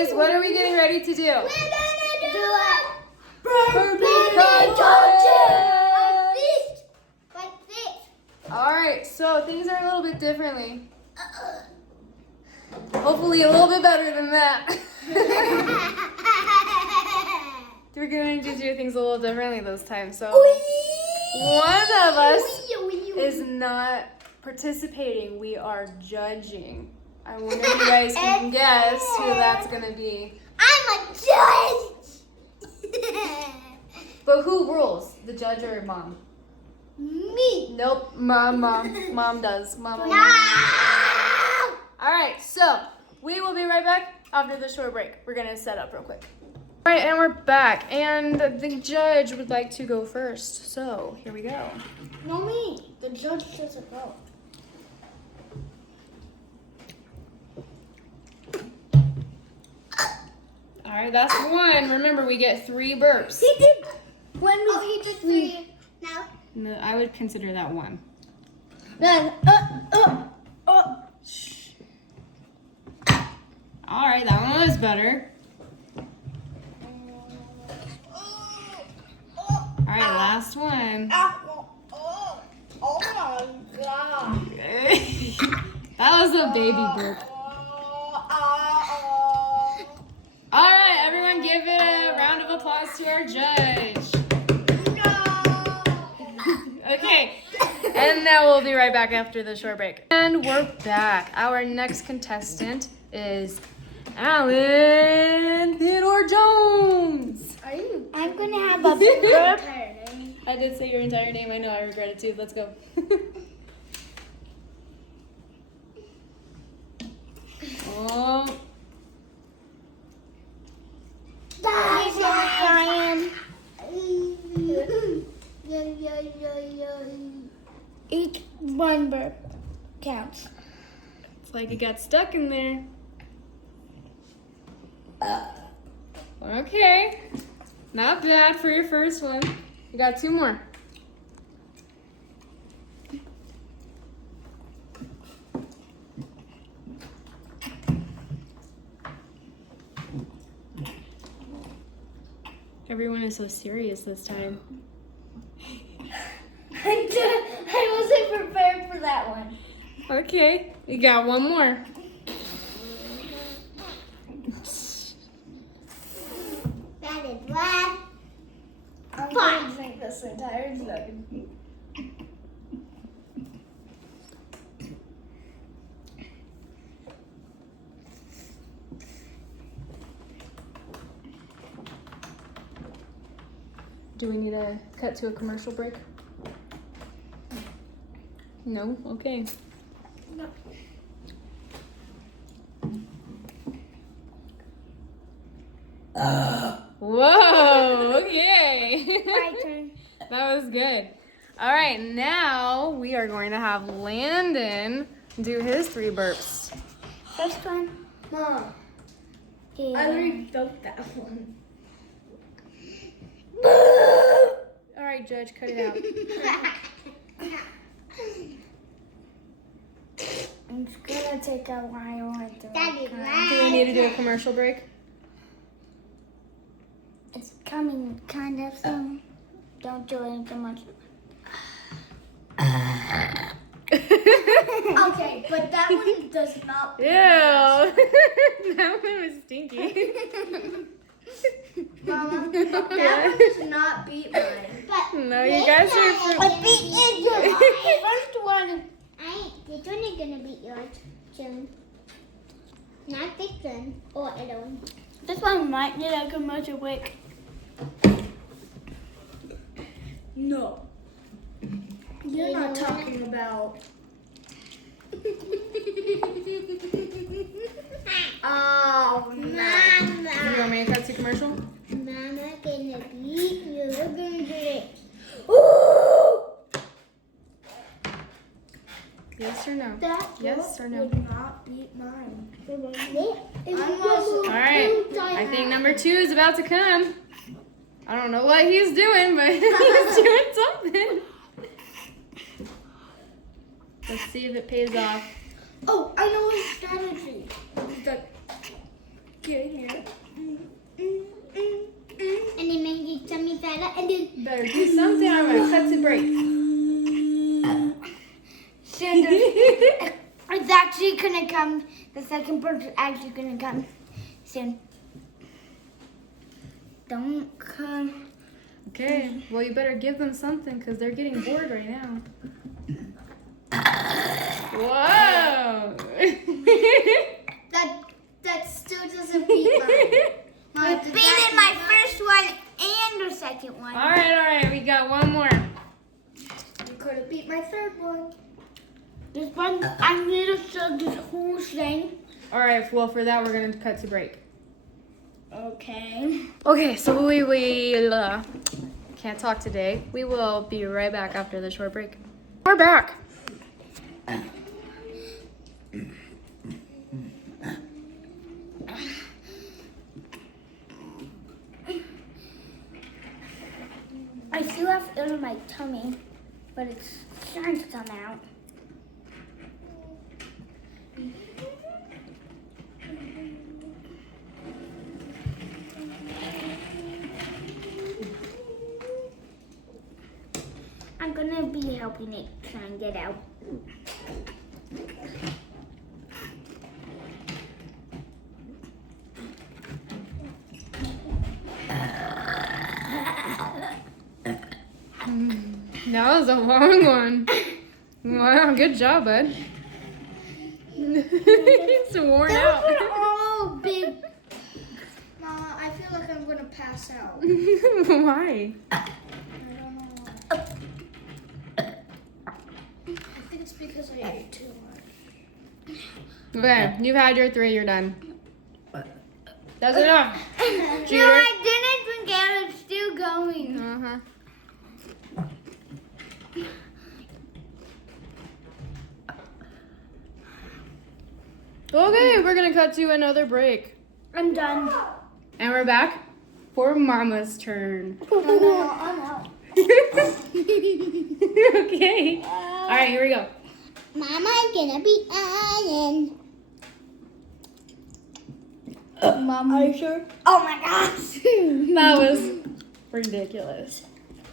guys, what are we getting ready to do? We're gonna do it. Burping Like this. All right, so things are a little bit differently. Hopefully a little bit better than that. We're going to do things a little differently this time. So one of us is not participating. We are judging. I wonder if you guys can guess who that's going to be. I'm a judge. But who rules? The judge or mom? Me. Nope, mom does. Mom. No. All right, so we will be right back after the short break. We're gonna set up real quick. All right, and we're back, and the judge would like to go first. So here we go. No, me. The judge doesn't go. All right, that's one. Remember, we get 3 burps. He did. He did 3. Now. No, I would consider that one. Then. Shh. All right, that one was better. All right, last one. Oh my God. That was a baby burp. All right, everyone give it a round of applause to our judge. No. Okay, and now we'll be right back after the short break. And we're back. Our next contestant is Alan Theodore Jones. I'm going to have a burp. I did say your entire name. I know, I regret it too. Let's go. Oh. Each one burp counts. It's like it got stuck in there. Okay. Not bad for your first one. You got 2 more. Everyone is so serious this time. I wasn't prepared for that one. Okay, you got 1 more. That is one. I'm going to drink this entire jug. Do we need to cut to a commercial break? No? Okay. No. Whoa, okay. My turn. That was good. All right, now we are going to have Landon do his 3 burps. First one. Mom. Yeah. I already felt that one. All right, Judge, cut it out. It's gonna take a while. Do we need to do a commercial break? It's coming kind of soon. Don't do it too much. Okay, but that one does not. Ew. That one was stinky. Mama, that one does not beat mine. But No, you guys are. beat yours. First one. This one is gonna beat yours soon. Not this one or other one. This one might need a commercial break. No. You're not talking about. Oh, Mama. You want me to cut to commercial? Mama gonna beat you. We're gonna do it. Ooh! Yes or no? That Yes or no? would not beat mine. All right. I think number 2 is about to come. I don't know what he's doing, but he's doing something. Let's see if it pays off. Oh, I know his strategy. Get here. And then make your tummy fatter and then... Better do something. I'm gonna cut to break. It's actually gonna come. The second burp is actually gonna come soon. Don't come. Okay. Well, you better give them something because they're getting bored right now. Whoa! That still doesn't beat mine. Beat it my first one and the second one. All right. We got one more. You could have beat my third one. This one, I'm gonna show this whole thing. All right. Well, for that, we're gonna cut to break. Okay. Okay. So we can't talk today. We will be right back after the short break. We're back. I still have it in my tummy, but it's starting to come out. I'm gonna be helping it try and get out. That was a long one. Wow, good job, bud. It's worn out. Those are all big. Mama, I feel like I'm gonna pass out. Why? I don't know. I think it's because I ate too much. Okay, you've had your 3. You're done. That's enough. No, Cheater. I didn't drink it. It's still going. Uh-huh. Okay, we're gonna cut to another break. I'm done. And we're back for Mama's turn. No, I'm out. Okay. All right, here we go. Mama's gonna be iron. Mama, are you sure? Oh my gosh! That was ridiculous.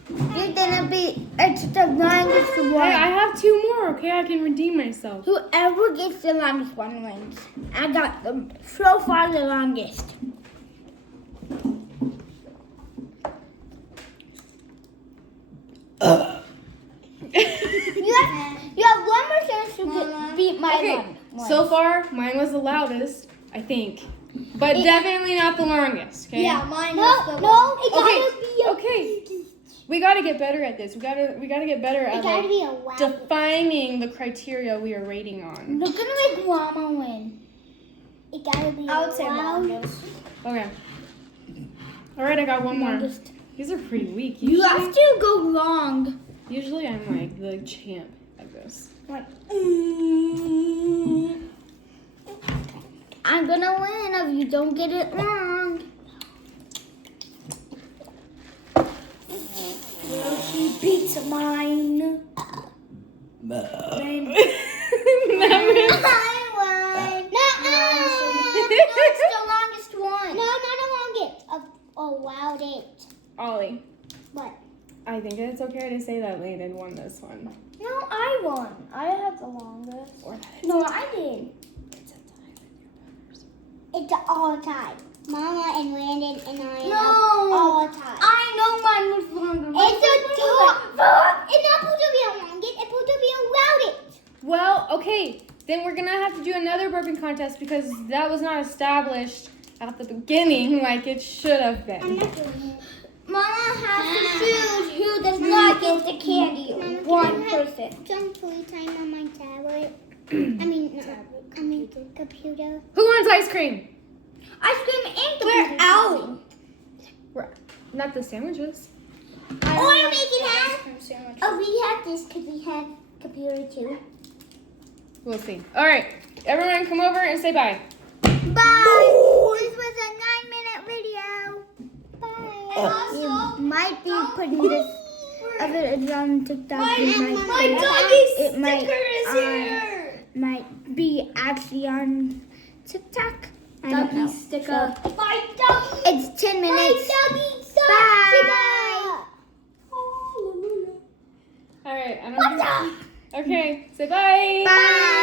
You're gonna be. It's the longest Hey, one. I have 2 more, okay? I can redeem myself. Whoever gets the longest one wins. I got them so far the longest. You have one more chance to beat my Okay, one. so far, mine was the loudest, I think. But definitely not the longest, okay? Yeah, mine was the longest. Okay. We gotta get better at this. We gotta get better at like, be a wow. defining the criteria we are rating on. They're gonna make Mama win. It gotta be I would say longest. Okay. All right, I got one more. Longest. These are pretty weak. You have to go long. Usually I'm like the champ at this. Like, I'm gonna win if you don't get it wrong. She beats mine. I won. No, it's the longest one. No, not the longest. Oh, wow, it. Ollie, What? I think it's okay to say that Landon won this one. No, I won. I have the longest. No, I did. It's a tie with your brothers. It's all time. Mama and Landon and I have all time. I know mine was longer. It's a top. It's not supposed to be a longest. It's supposed to be a loudest. Well, okay. Then we're gonna have to do another burping contest because that was not established at the beginning like it should have been. I'm not doing it. Mama has to choose who does not get the candy. One person. Some free time on my tablet. I mean computer. Who wants ice cream? Ice cream and computer. We're out. We're, not the sandwiches. Or we can have. Oh, we have this because we have computer too. We'll see. All right, everyone, come over and say bye. Bye. This was a 9-minute video. Bye. You might be putting this other on TikTok. My doggy sticker is here. Might be actually on TikTok. I don't know. sticker. So, it's 10 minutes. Bye. All right, I don't know. Okay, say bye. Bye.